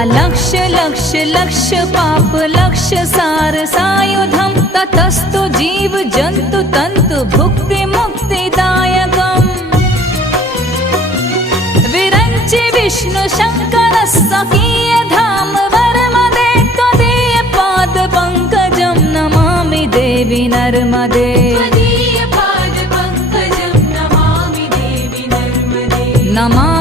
अलक्ष लक्ष लक्ष पाप लक्ष सार सायुधम ततस्तु जीव जंतु तंतु भुक्ति मुक्तिदायकम् विरंचि विष्णु शंकर सखीय धाम वर्मदे त्वदीय पाद पंकजं नमामि देवी नर्मदे त्वदीय पाद पंकजं नमामि देवी नर्मदे। नमामि